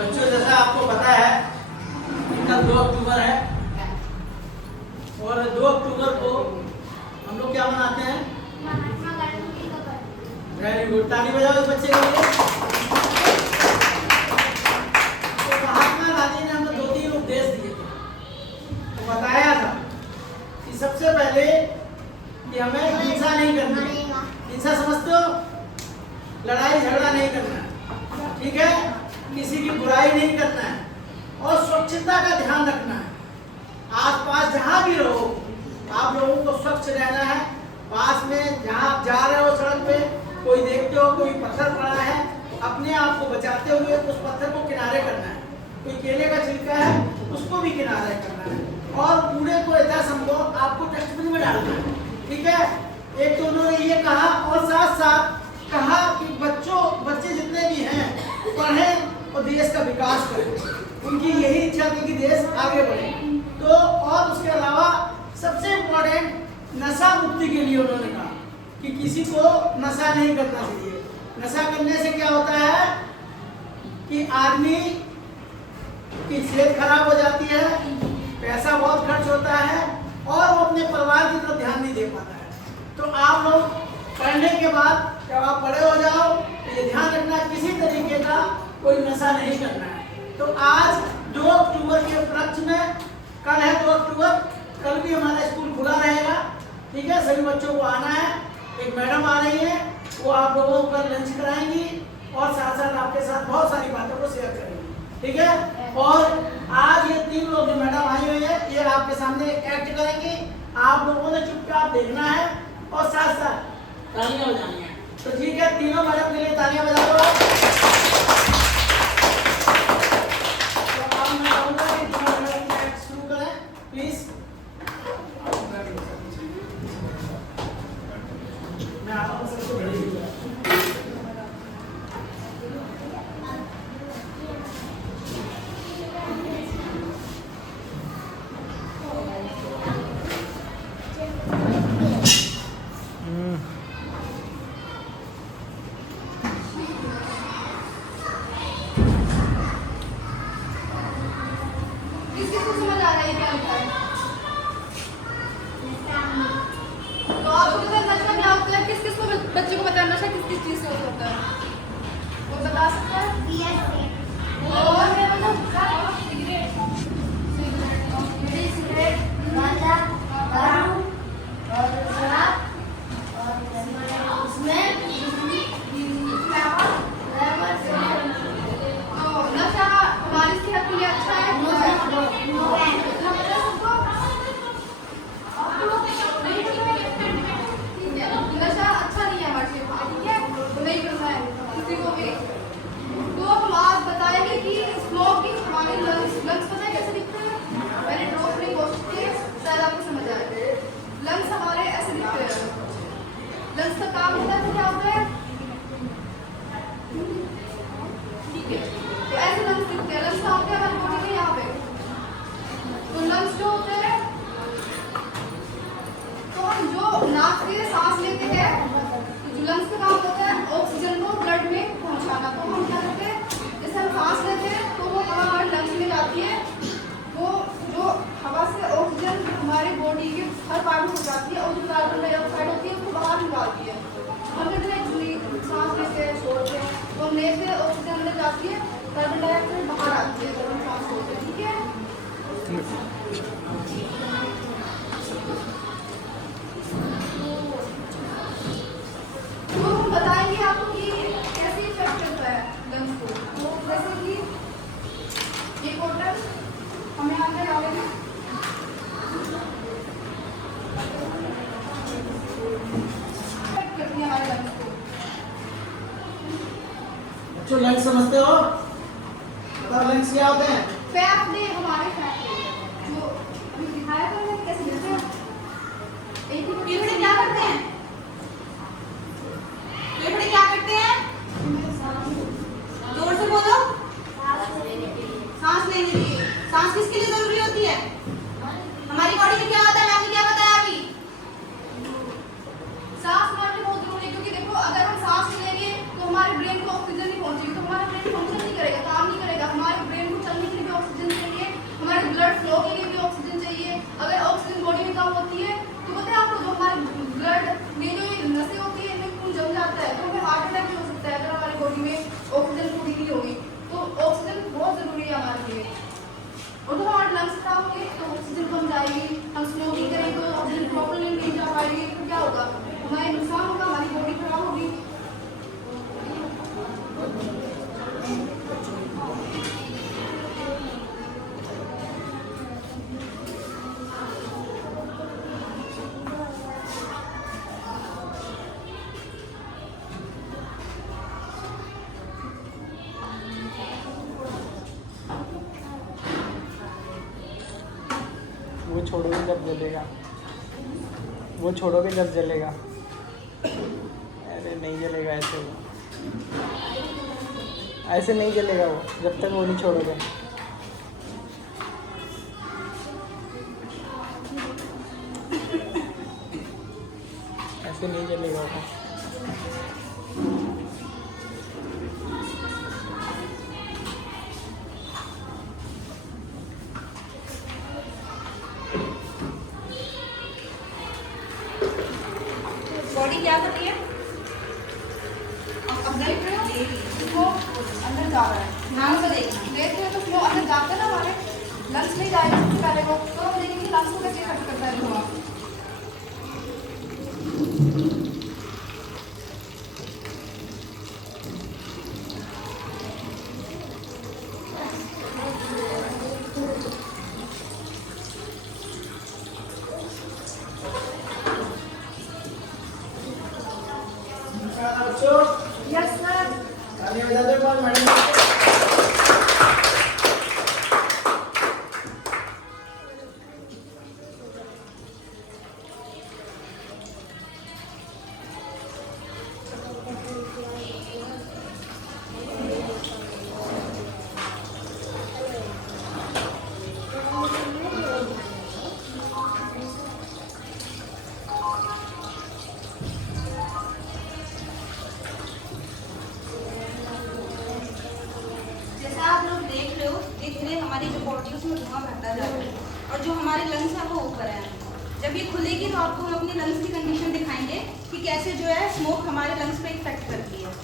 बच्चों, जैसा आपको पता है कि कल 2 अक्टूबर है और 2 अक्टूबर को हम लोग क्या मनाते हैं? वेरी गुड, ताली बजाओ इस बच्चे के लिए। तो महात्मा गांधी ने हमें 2-3 उपदेश दिए थे। तो बताया था कि सबसे पहले कि हमें हिंसा नहीं करनी है। हिंसा समझते हो? लड़ाई झगड़ा नहीं करना है, ठीक है? किसी की बुराई नहीं करना है और स्वच्छता का ध्यान रखना है। आसपास जहाँ भी रहो आप लोगों को स्वच्छ रहना है। पास में जहाँ आप जा रहे हो सड़क पे कोई देखते हो कोई पत्थर पड़ा है, अपने आप को बचाते हुए उस पत्थर को किनारे करना है। कोई केले का छिलका है उसको भी किनारे करना है और कूड़े को यथासंभव आपको डस्टबिन में डालना है, ठीक है? एक तो उन्होंने ये कहा और साथ साथ कहा कि बच्चे जितने भी हैं पढ़ें और देश का विकास करें। उनकी यही इच्छा थी कि देश आगे बढ़े। तो और उसके अलावा सबसे इम्पोर्टेंट नशा मुक्ति के लिए उन्होंने कहा कि किसी को नशा नहीं करना चाहिए। नशा करने से क्या होता है कि आदमी की सेहत खराब हो जाती है, पैसा बहुत खर्च होता है और वो अपने परिवार की तरफ ध्यान नहीं दे पाता है। तो आप लोग पढ़ने के बाद जब आप बड़े हो जाओ तो ये ध्यान रखना किसी तरीके का कोई नशा नहीं करना है। तो आज 2 अक्टूबर के उपलक्ष्य में, कल है 2 अक्टूबर, कल भी हमारा स्कूल खुला रहेगा, ठीक है? सभी बच्चों को आना है। एक मैडम आ रही है, वो आप लोगों को लंच कराएंगी और साथ साथ आपके साथ बहुत सारी बातों को शेयर करेंगी, ठीक है? और आज ये 3 लोग जो मैडम आई हुई है ये आपके सामने एक्ट करेंगी। आप लोगों ने चुपचाप देखना है और साथ साथ तालियां बजानी है। तो ठीक है, तीनों मैडम के लिए तालियां बजा दो। तो अब मैं चाहूंगा कि तीनों मैडम की एक्ट शुरू करें प्लीज। मैं आप लोगों से बड़ी बच्चों को बताना नशा किस किस चीज से होता है वो बता सकता है? सिगरेट, गांजा, दारू और शराब और उसमें तो नशा हमारी सेहत के लिए अच्छा है? नशा अच्छा नहीं है हमारे सेहत के लिए, ठीक है? तो नहीं करना है किसी को भी। तो हम आज बताएंगे कि स्मोकिंग हमारे लंग्स पता है कैसे दिखते हैं? मैंने ड्रॉ करने की कोशिश की है, शायद आपको समझ आए। लंग्स हमारे ऐसे दिखते हैं। लंग्स का काम होता है तो क्या होता है? ठीक है, तो ऐसे लंग्स दिखते हैं। लंग्स कहाँ होते हैं? हमारी बॉडी में यहाँ पे। तो लंग्स जो होते हैं तो हम जो नाक से सांस लेते हैं तो जो लंग्स का काम होता है ऑक्सीजन को ब्लड में पहुंचाना। तो हम क्या करते हैं, जैसे हम सांस लेते हैं तो वो हवा हमारे लंग्स में जाती है, वो जो हवा से ऑक्सीजन हमारे बॉडी के हर पार्ट में पहुंचाती है और जो कार्बन डाइऑक्साइड होती है उसको बाहर निकालती है। हम जैसे सांस लेते हैं छोड़ते हैं तो मेरे से ऑक्सीजन अंदर जाती है, कार्बन डाइऑक्साइड बाहर आती है जब हम सांस छोड़ते हैं, ठीक है? तो हम बताएंगे आपको कि कैसे इफेक्ट करता है लंग्स को। तो जैसे कि ये कॉटन हमें अंदर डालेंगे, इफेक्ट करती है हमारे लंग्स को। बच्चों लंग्स समझते हो? बताओ लंग्स क्या होते हैं? फेफड़े हमारे फेफड़े जो अभी दिखाया था मैंने कैसे दिखते हैं। फेफड़े क्या करते हैं? फेफड़े क्या करते हैं? जोर से बोलो। सांस लेने के लिए। सांस किसके लिए जरूरी होती है? हमारी बॉडी में क्या होता है? आपने क्या बताया अभी? सांस हमारे लिए बहुत जरूरी है क्योंकि देखो अगर हम सांस लेंगे तो हमारे ब्रेन को ऑक्सीजन नहीं पहुंचेगी तो हमारा ब्रेन फंक्शन नहीं करेगा, काम नहीं करेगा। हमारे और तो हमारे लंग्स खराब होंगे तो ऑक्सीजन कम जाएगी, हम स्मोकिंग करेंगे तो ऑक्सीजन प्रॉपर्ली नहीं जा पाएगी, तो क्या होगा, हमारे नुकसान होगा, हमारी बॉडी खराब होगी। वो छोड़ोगे जब जलेगा, वो छोड़ोगे जब जलेगा। अरे नहीं जलेगा ऐसे, ऐसे नहीं जलेगा वो जब तक वो नहीं छोड़ोगे। ऐसे नहीं जलेगा वो। बॉडी क्या कर रही है, अब देख रहे हो फ्लो अंदर जा रहा है, ध्यान से देखना, देख रहे हो तो फ्लो अंदर जाता है ना हमारे लंग्स में जाएगा सबसे पहले वो, तो हम देखेंगे कि लंग्स को कैसे इफेक्ट करता है धुआं। बच्चों यस सर। ताली बजा दो एक बार मैडम को। जैसा आप लोग देख रहे हो, धीरे धीरे हमारी जो बॉडी है उसमें धुआं भरता जा रहा है और जो हमारे लंग्स है वो ऊपर है। जब ये खुलेगी तो आपको हम अपनी लंग्स की कंडीशन दिखाएंगे कि कैसे जो है स्मोक हमारे लंग्स पे इफेक्ट करती है।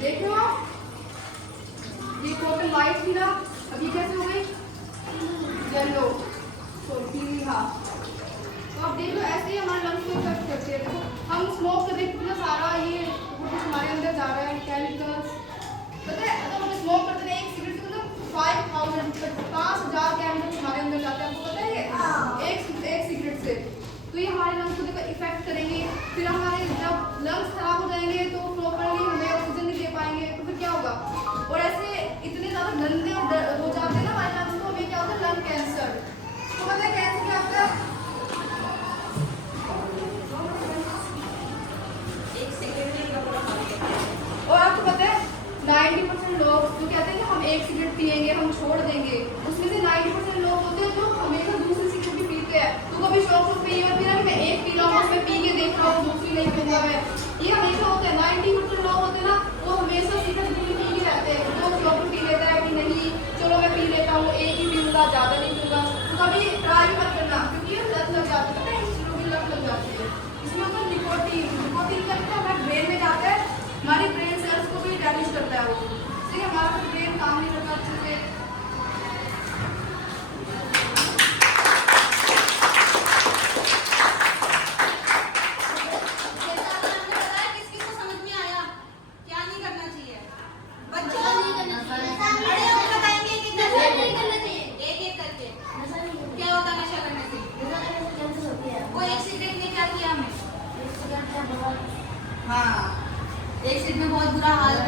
देख रहे हो आप, ये टोटल वाइट थी ना, अब ये कैसे हो गई येलो, तो पीली, हाँ। तो अब देख लो ऐसे ही हमारे लंग्स को इफेक्ट करते हैं। देखो हम स्मोक करते कितना सारा ये कुछ हमारे अंदर जा रहा है केमिकल्स, पता है, अगर हम स्मोक करते हैं एक सिगरेट से मतलब 5,000 केमिकल्स हमारे अंदर जाते हैं, आपको पता है ये एक सिगरेट से। तो ये हमारे लंग्स को देखो इफेक्ट करेंगे, फिर हमारे जब लंग्स खराब हो जाएंगे तो प्रॉपर्ली हमें ऑक्सीजन नहीं दे पाएंगे, तो फिर क्या होगा, और ऐसे इतने ज़्यादा गंदे और हो जाते हैं ना हमारे लंग्स, तो हमें क्या होता है लंग कैंसर। तो मतलब कैंसर क्या होता है, और आपको पता है 90% लोग जो कहते हैं कि हम एक सिगरेट पिएंगे हम छोड़ देंगे, उसमें से 90% लोग होते हैं जो हमेशा दूसरी सिगरेट भी पीते हैं। तो कभी शौक से पिए और फिर मैं एक पी रहा हूँ उसमें पी के देख रहा हूँ दूसरी नहीं पीऊंगा मैं, ये हमेशा होता है। 90% लोग होते हैं ना वो हमेशा सिगरेट पी के रहते हैं, जो शौक पी लेता है कि नहीं चलो मैं पी लेता हूँ, एक ही पीऊंगा ज़्यादा नहीं पीऊंगा, तो कभी ट्राई मत करना क्योंकि ये लत लग जाती है, पता है इन चीज़ों की लत लग जाती है। इसमें होता है निकोटीन करके हमारे ब्रेन में जाता है, हमारी ब्रेन सेल्स को भी डैमेज करता है वो, इसलिए हमारा ब्रेन काम नहीं करता अच्छे से।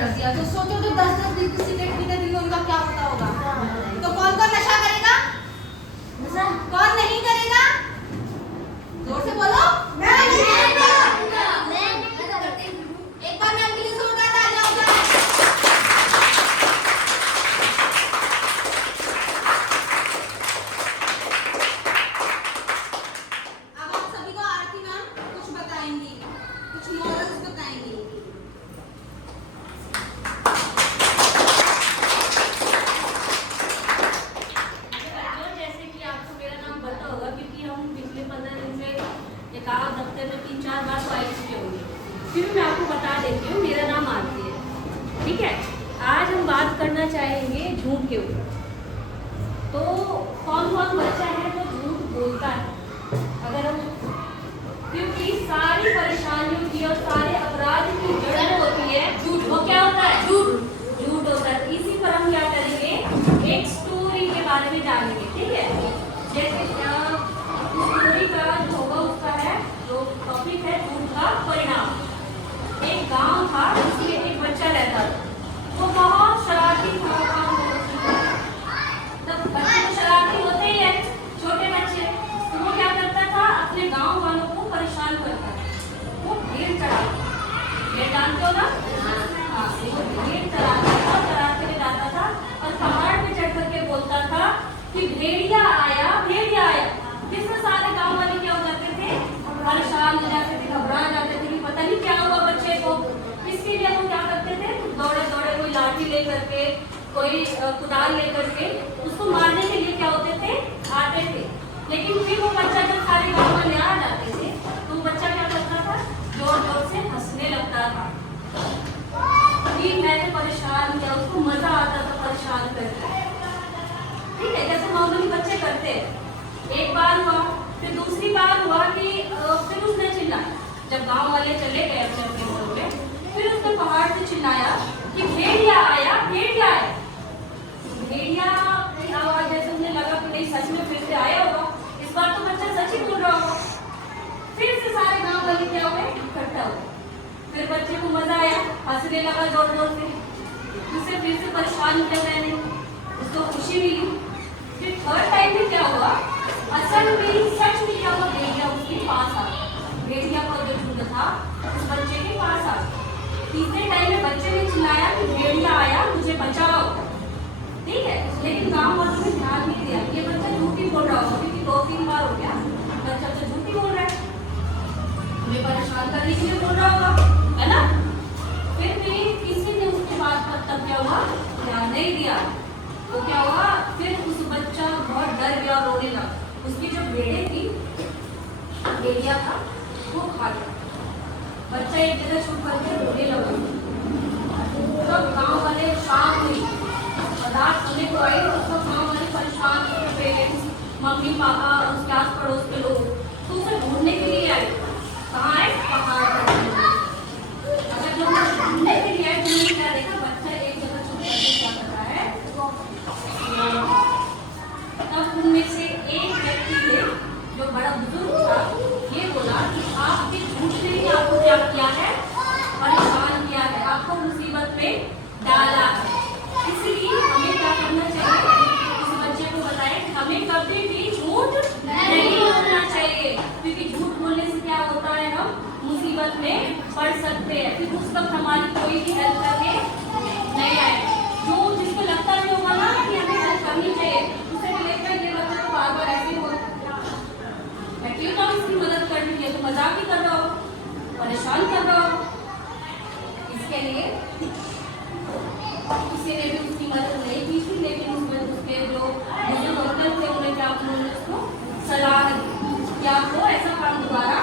कर दिया, तो सोचो जो 10-10 दिन की सिगरेट पीते दिन में उनका क्या होता होगा। तो कौन कौन नशा करेगा? कौन नहीं करेगा? जोर से बोलो। एक बार मैम के लिए जोरदार तालियां हो जाए। अब आप सभी को आरती मैम कुछ बताएंगी, कुछ मॉरल्स बताएंगी। बच्चों, जैसे कि आपको मेरा नाम पता होगा क्योंकि हम पिछले 15 दिन से एक आध हफ्ते में 3-4 बार तो आ चुके होंगे, फिर भी मैं आपको बता देती हूँ, मेरा नाम आरती है। ठीक है, आज हम बात करना चाहेंगे झूठ के ऊपर। तो कौन कौन बच्चा है जो झूठ बोलता है? अगर हम, क्योंकि सारी परेशानियों की और सारे अपराध की जड़ होती है झूठ। वो क्या होता है? झूठ। झूठ होता है। तो इसी पर हम क्या करेंगे, एक स्टोरी के बारे में जानेंगे। ठीक है, जैसे स्टोरी का जो होगा उसका है, जो टॉपिक है झूठ का परिणाम। एक गांव था, उसमें एक बच्चा रहता था, वो बहुत शरारती था। तब बच्चे तो शरारती होते ही है, छोटे बच्चे। तो वो क्या करता था, अपने गांव वालों को परेशान करता था। वो भेड़ चढ़ाता, भेड़ जानते हो ना? हाँ, वो भेड़ चढ़ाता था, चढ़ाते हुए जाता था और पहाड़ पे चढ़ करके बोलता था कि भेड़िया आया, भेड़िया आया। जिसमें सारे गांव वाले क्या हो जाते थे, परेशान हो जाते थे, घबरा जाते थे कि पता नहीं क्या हुआ बच्चे को। इसके लिए वो क्या करते थे, दौड़े दौड़े कोई लाठी लेकर के, कोई कुदाल लेकर के उसको मारने के लिए क्या होते थे, आते थे। लेकिन फिर वो बच्चा जब सारे गांव वाले आ जाते थे तो वो बच्चा क्या करता था, जोर जोर से हंसने लगता था कि मैंने परेशान किया। उसको मजा आता था परेशान करके। ठीक है, जैसे नॉर्मली बच्चे करते हैं। एक बार हुआ, फिर दूसरी बार हुआ कि फिर उसने चिल्लाया। जब गांव वाले चले गए अपने अपने घरों में, फिर उसने पहाड़ से चिल्लाया कि भेड़िया आया, भेड़िया आया। भेड़िया की आवाज जैसे उन्हें लगा कि नहीं सच में फिर से आया होगा, इस बार तो बच्चा सच ही बोल रहा होगा। फिर से सारे गांव वाले क्या हुए, इकट्ठा हुए। फिर बच्चे को मजा आया, हंसने लगा जोर जोर से। उसे फिर से परेशान किया मैंने, उसको खुशी मिली। फिर थर्ड टाइम में क्या हुआ, असल में सच में क्या हुआ, भेड़िया उसके पास आ गया। भेड़िया का जो झुंड था उस बच्चे के पास आ गया। तीसरे टाइम में बच्चे ने चिल्लाया कि भेड़िया आया, मुझे बचाओ। ठीक है, लेकिन गांव वालों ने ध्यान नहीं दिया, ये बच्चा झूठ ही बोल रहा होगा क्योंकि 2-3 बार हो गया बच्चा तो झूठ ही बोल रहा है, हमें परेशान करने के लिए बोल रहा होगा, है ना। फिर भी किसी ने उसके बात पर तब क्या हुआ, ध्यान नहीं दिया। तो क्या हुआ, फिर उस बच्चा बहुत डर गया, रोने लगा। उसकी जो भेड़े थी, भेड़िया था, वो खा गया। बच्चा एक जगह छुप करके रोने लगा। तब गांव वाले शाम हुई, रात होने को आई, तो सब गांव वाले परेशान, पेरेंट्स, मम्मी पापा, उसके आस पड़ोस के लोग तो उसे ढूंढने के लिए आए। कहाँ आए, पहाड़ पर। अगर जो ढूंढने के लिए आए, उन्होंने क्या देखा, बच्चा एक जगह छुप करके क्या कर रहा है। तब उनमें से एक व्यक्ति थे जो बड़ा बुजुर्ग था, ये बोला कि आपके झूठ ने आपको क्या किया है, परेशान किया है, आपको मुसीबत में डाला है। इसलिए हमें क्या करना चाहिए, इस बच्चे को बताया कि हमें कभी भी झूठ नहीं बोलना चाहिए, क्योंकि झूठ बोलने से क्या होता है, हम मुसीबत में पड़ सकते हैं। फिर उस वक्त हमारी कोई भी हेल्प करने नहीं आए। जो जिसको लगता भी होगा ना कि हमें हेल्प करनी चाहिए, उसे लेकर ये बच्चा तो बार बार ऐसे बोलता है, क्यों ना इसकी मदद करनी है, तो मजाक ही कर रहा हो, परेशान कर रहा हो। इसके लिए किसी ने भी उसकी मदद नहीं की थी, लेकिन उसके जो बुजुर्ग अंकल थे उन्हें क्या, उन्होंने उसको सलाह दी कि आपको ऐसा काम दोबारा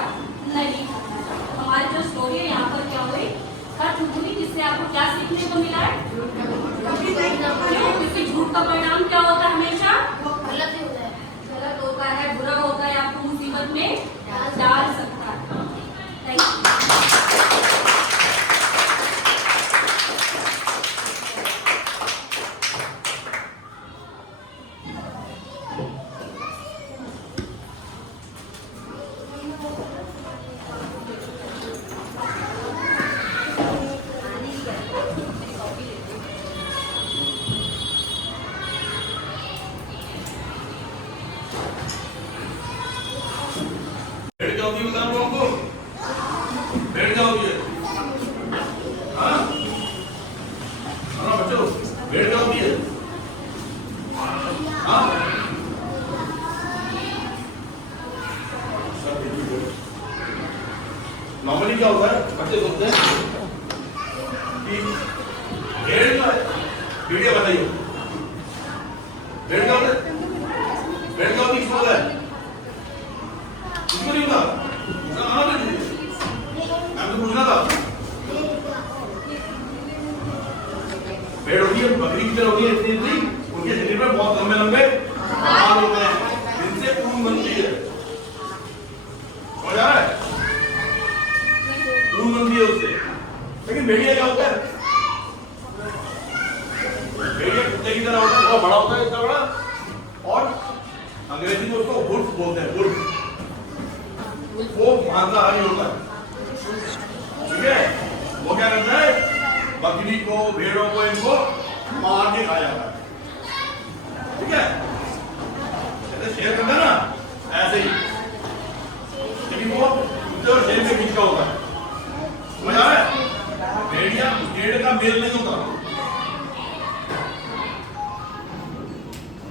नहीं। हमारी जो स्टोरी है यहाँ पर क्या हुई, खत्म हुई, जिससे आपको क्या सीखने को मिला है, क्योंकि झूठ का परिणाम क्या होता है, हमेशा गलत होता है, बुरा होता है, आपको मुसीबत में डाल सकता है। Thank you. जाओ दिए बता लोगों को, बैठ जाओ दिए, हाँ बच्चों बैठ जाओ दिए, हाँ नॉर्मली क्या होता है बच्चे सोचते हैं कि भेड़ जो है वीडियो बताइए भेड़ क्या होता है किसको होता है किसको नहीं होता मैं तो पूछना था भेड़ होती है बकरी की तरह होती है इतनी उनके शरीर में बहुत लंबे लंबे बाल होते हैं जिनसे ऊन बनती है समझ आ रहा है ऊन बनती है उससे लेकिन भेड़िया क्या होता है भेड़िया कुत्ते की तरह होता है बहुत बड़ा होता है इतना बड़ा और अंग्रेजी में उसको वुल्फ बोलते हैं वुल्फ वो मांसाहारी होता है ठीक है वो क्या करता है बकरी को भेड़ों को इनको मार के खाया जाता है ठीक है जैसे शेर करता है ना ऐसे ही लेकिन वो कुत्ते और शेर के बीच का होता है समझ आ रहा है भेड़िया भेड़ का मेल नहीं होता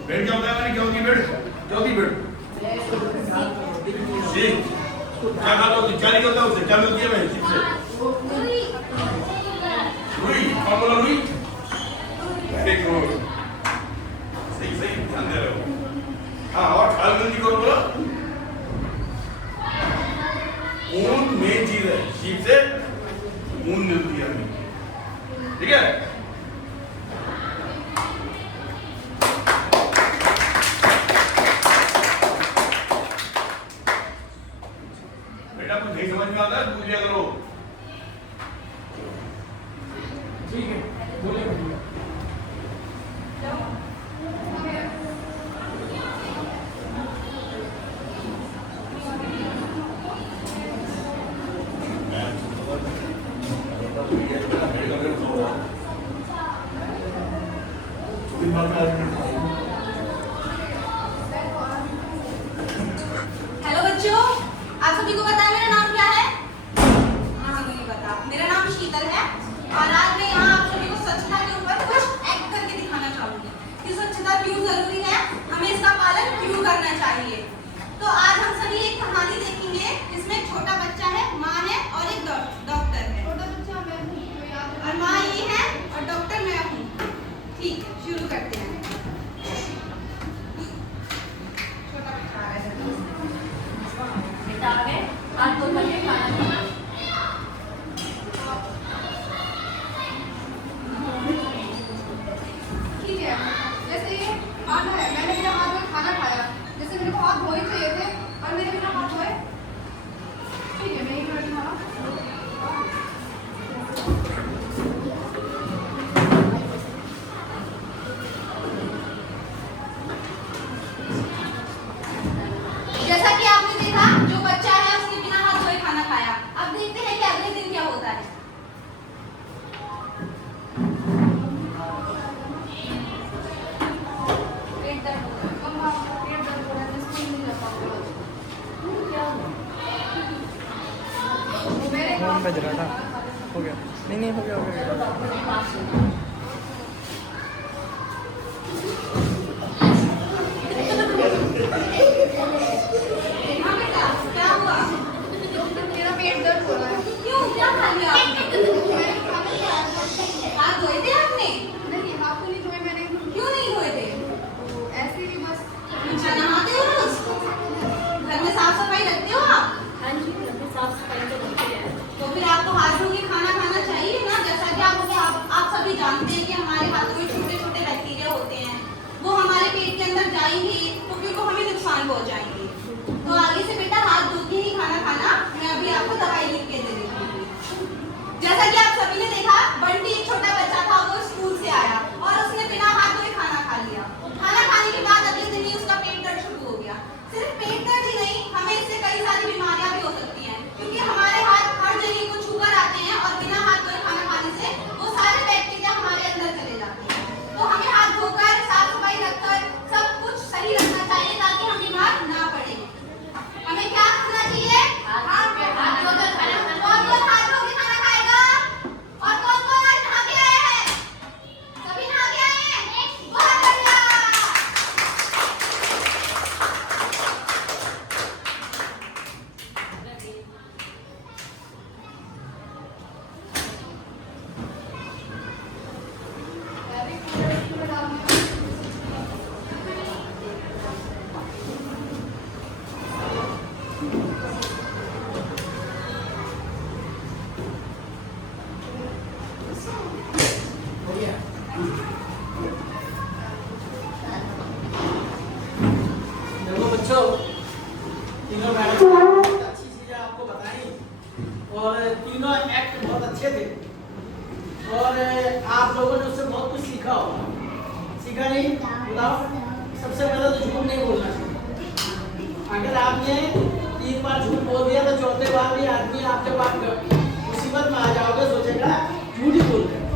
भेड़ क्या होता है क्या होती है भेड़ क्या होती है भेड़ क्या खाता होती क्या नहीं करता उससे क्या मिलती है मैं से रुई कौन बोला रुई वेरी गुड सही सही ध्यान दे रहे हो हाँ और खाल मिलती कौन बोला ऊन मेन चीज है शीप से ऊन मिलती है हमें ठीक है बेटा कुछ नहीं समझ में आता है पूछ लिया करो ठीक है बोले हेलो बच्चों, आप सभी को पता है मेरा नाम क्या है? हाँ मुझे पता, मेरा नाम शीतल है और आज मैं यहाँ आप सभी को स्वच्छता के ऊपर कुछ एक्ट करके दिखाना चाहूंगी कि स्वच्छता क्यों जरूरी है, हमें इसका पालन क्यों करना चाहिए। तो आज हम सभी एक कहानी देखेंगे जिसमें एक छोटा बच्चा है, माँ है और एक डॉक्टर है। छोटा बच्चा मैं हूँ, तो याद है। और माँ ये है और डॉक्टर मैं हूँ। ठीक है, शुरू करते हैं। छोटा बच्चा आ रहा है। बेटा आ गए हाथ धो करके खाना खाना ठीक है, जैसे ये खाना है, मैंने बिना हाथ धोए खाना खाया, जैसे मेरे को हाथ धोए चाहिए थे और मेरे बिना हाथ धोए ठीक है, मैं एक मिनट खाना जैसा कि आपने देखा जो बच्चा है उसने बिना हाथ धोए खाना खाया। अब देखते हैं कि अगले दिन क्या होता है। पेट दर्द हो रहा है, मम्मा पेट दर्द हो रहा है, मैं स्कूल नहीं जा पाऊंगा। क्या हुआ? वो मेरे फोन बज रहा था हो गया नहीं हो गया हाँ बेटा, क्या हुआ? मेरा पेट दर्द हो रहा है। क्यों? क्या खा लिया आपने? मैंने खाना खाया हाथ धोए थे आपने? नहीं, हाथ तो नहीं धोए मैंने, क्यों नहीं धोए थे? ऐसे ही बस अच्छा, नहाते हो रोज? घर में साफ सफाई रखते हो आप? हाँ जी अपने साफ सफाई तो रखते हैं तो फिर आपको हाथ धो के खाना खाना चाहिए ना। जैसा कि आप सभी जानते हैं कि हमारे हाथों में छोटे छोटे बैक्टीरिया होते हैं, वो हमारे पेट के अंदर जाएंगे तो फिर वो हमें नुकसान पहुंचाएंगे। तो आगे से बेटा हाथ धो के ही खाना खाना। मैं अभी आपको दवाई लिख के दे देती हूँ। जैसा कि आप सभी ने देखा, बंटी एक छोटा बच्चा था, वो स्कूल से आया और उसने बिना हाथ धोए खाना खा लिया। खाना खाने के बाद अगले दिन ही उसका पेट दर्द शुरू हो गया। सिर्फ पेट दर्द ही नहीं, हमें इससे कई सारी बीमारियां भी हो सकती हैं, क्योंकि हमारे हाथ हर जगह को छूकर आते हैं और बिना हाथ धोए खाना खाने से वो सारे बैक्टीरिया हमारे अंदर चले जाते हैं। तो हमें हाथ धोकर साफ सफाई रखकर सब कुछ सही रखना चाहिए ताकि हम बीमार ना पड़े। हमें क्या करना चाहिए? सीखा नहीं, बताओ। सबसे पहले तो झूठ नहीं बोलना चाहिए। अगर आपने 3 बार झूठ बोल दिया तो चौथे बार भी आदमी आपके पास मुसीबत में आ जाओगे, सोचेगा झूठ ही बोल रहे हैं।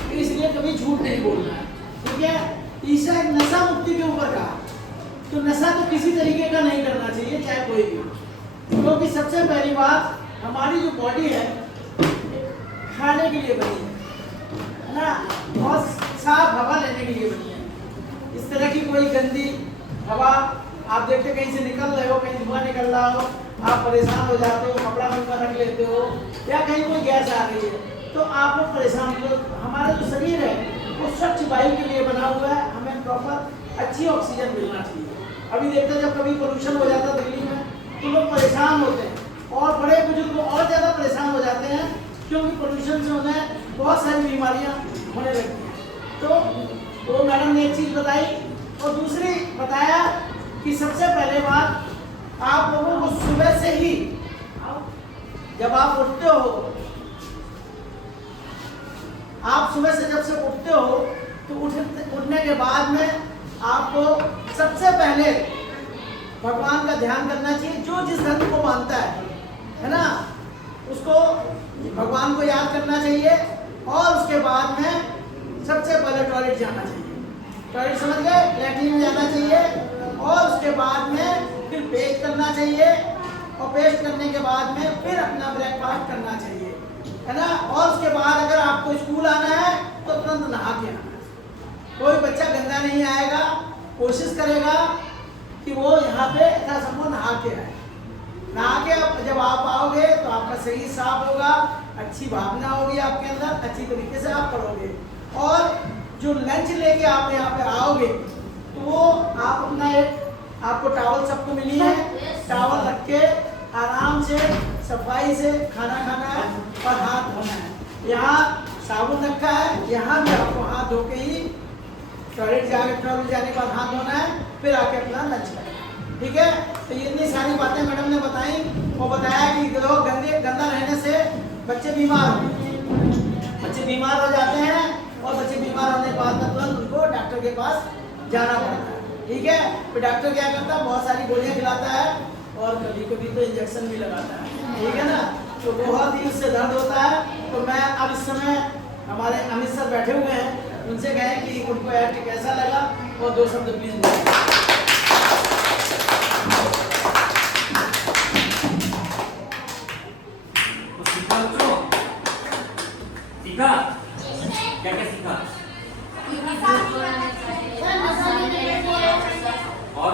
तो इसलिए कभी झूठ नहीं बोलना है, ठीक है। तीसरा एक नशा मुक्ति के ऊपर कहा, तो नशा तो किसी तरीके का नहीं करना चाहिए, चाहे कोई भी, क्योंकि सबसे पहली बात हमारी जो बॉडी है खाने के लिए बनी है ना, बहुत साफ हवा लेने के लिए बनी है। इस तरह की कोई गंदी हवा आप देखते कहीं से निकल रहे हो, कहीं धुआं निकल रहा हो, आप परेशान हो जाते हो, कपड़ा बनवा रख लेते हो, या कहीं कोई गैस आ रही है तो आप लोग परेशान हो। हमारा जो शरीर है वो स्वच्छ वायु के लिए बना हुआ है, हमें प्रॉपर अच्छी ऑक्सीजन मिलना चाहिए। अभी देखते हैं जब कभी पोल्यूशन हो जाता है दिल्ली में तो लोग परेशान होते हैं, और बड़े बुजुर्ग और ज़्यादा परेशान हो जाते हैं, क्योंकि पोल्यूशन से उन्हें बहुत सारी बीमारियां होने लगती हैं। तो मैडम ने एक चीज़ बताई, और दूसरी बताया कि सबसे पहले बात आप लोगों को सुबह से ही जब आप उठते हो, आप सुबह से जब से उठते हो तो उठने के बाद में आपको सबसे पहले भगवान का ध्यान करना चाहिए। जो जिस धर्म को मानता है ना, उसको भगवान को याद करना चाहिए, और उसके बाद में सबसे पहले टॉयलेट जाना चाहिए। टॉयलेट समझ गए, लैट्रिन में जाना चाहिए, और उसके बाद में फिर पेस्ट करना चाहिए, और पेस्ट करने के बाद में फिर अपना ब्रेकफास्ट करना चाहिए, है ना। और उसके बाद अगर आपको स्कूल आना है तो तुरंत नहा के आना है। कोई बच्चा गंदा नहीं आएगा, कोशिश करेगा कि वो यहाँ पे यथासंभव नहा के आए। नहा के जब आप आओगे तो आपका शरीर साफ होगा, अच्छी भावना होगी आपके अंदर, अच्छी तरीके से आप पढ़ोगे। और जो लंच लेके आप यहाँ पे आओगे तो वो आप अपना एक, आपको टॉवल सबको मिली है, टॉवल रख के आराम से सफाई से खाना खाना है और हाथ धोना है। यहाँ साबुन रखा है, यहाँ भी आपको हाथ धो के ही टॉयलेट जाने के बाद हाथ धोना है, फिर आके अपना लंच करना है, ठीक है। तो ये इतनी सारी बातें मैडम ने बताई, और बताया कि लोग गंदा रहने से बच्चे बीमार हो जाते हैं, और बच्चे बीमार होने के बाद तुरंत उनको डॉक्टर के पास जाना पड़ता है, ठीक है। तो डॉक्टर क्या करता है, बहुत सारी गोलियां खिलाता है, और कभी कभी तो इंजेक्शन भी लगाता है, ठीक है ना। तो बहुत ही उससे दर्द होता है। तो मैं अब इस समय हमारे अमित सर बैठे हुए हैं, उनसे कहें कि उनको एक्ट कैसा लगा, और 2 शब्द प्लीज बोलिए। सीखा क्या क्या सीखा? और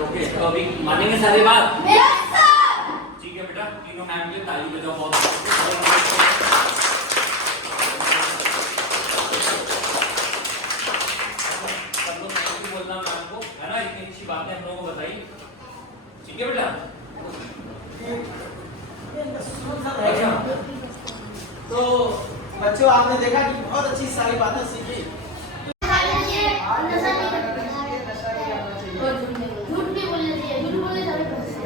ओके, तो अभी मानेंगे सारी बात? ठीक है बेटा, तीनों मैम के लिए ताली बजाओ बहुत। सब लोग बोलना मैम को, है ना, इतनी अच्छी बातें हम लोगों को बताई, ठीक है बेटा। अच्छा, तो बच्चों आपने देखा कि बहुत अच्छी सारी बातें सीखी।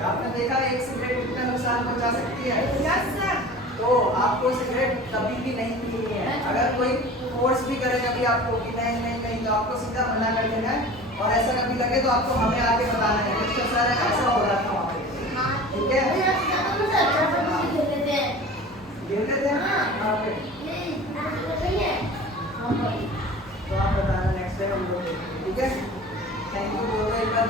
आपने देखा एक सिगरेट कितना नुकसान पहुंचा सकती है। Yes sir. तो आपको सिगरेट कभी भी नहीं पीनी है। अगर कोई फोर्स भी करे कभी आपको कि नहीं, तो आपको सीधा मना कर देना है, और ऐसा कभी लगे तो आपको हमें आके बताना है कि सर ऐसा हो रहा था वहाँ पे, ठीक है। गिर लेते हैं वहाँ पे, तो आप बताना नेक्स्ट टाइम हम लोग, ठीक है। थैंक यू बोल रहे एक बार।